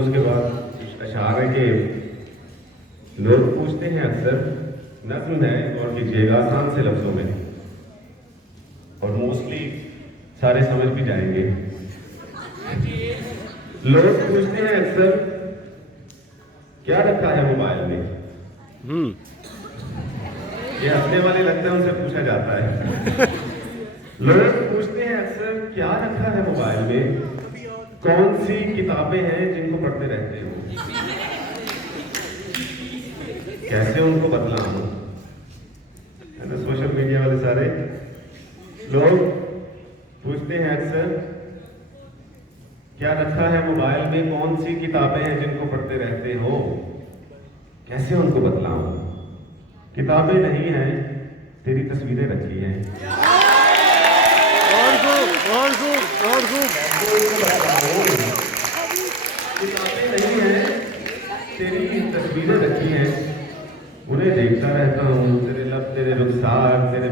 उसके बाद अशार है कि लोग पूछते हैं अक्सर, नज्म है और कीजिएगा आसान से लफ्जों में और मोस्टली सारे समझ भी जाएंगे। लोग पूछते हैं अक्सर क्या रखा है मोबाइल में। ये हंसने वाले लगता है उनसे पूछा जाता है। लोग पूछते हैं अक्सर क्या रखा है मोबाइल में, कौन सी किताबें हैं जिनको पढ़ते रहते हो, कैसे उनको बदलाऊं, है ना। सोशल मीडिया वाले सारे लोग पूछते हैं अक्सर क्या रखा है मोबाइल में, कौन सी किताबें हैं जिनको पढ़ते रहते हो, कैसे उनको बदलाऊं। किताबें नहीं हैं, तेरी तस्वीरें रखी हैं। किताबें नहीं हैं, तेरी तस्वीरें रखी हैं। उन्हें देखता रहता हूँ, तेरे लब, तेरे रुखसार, तेरे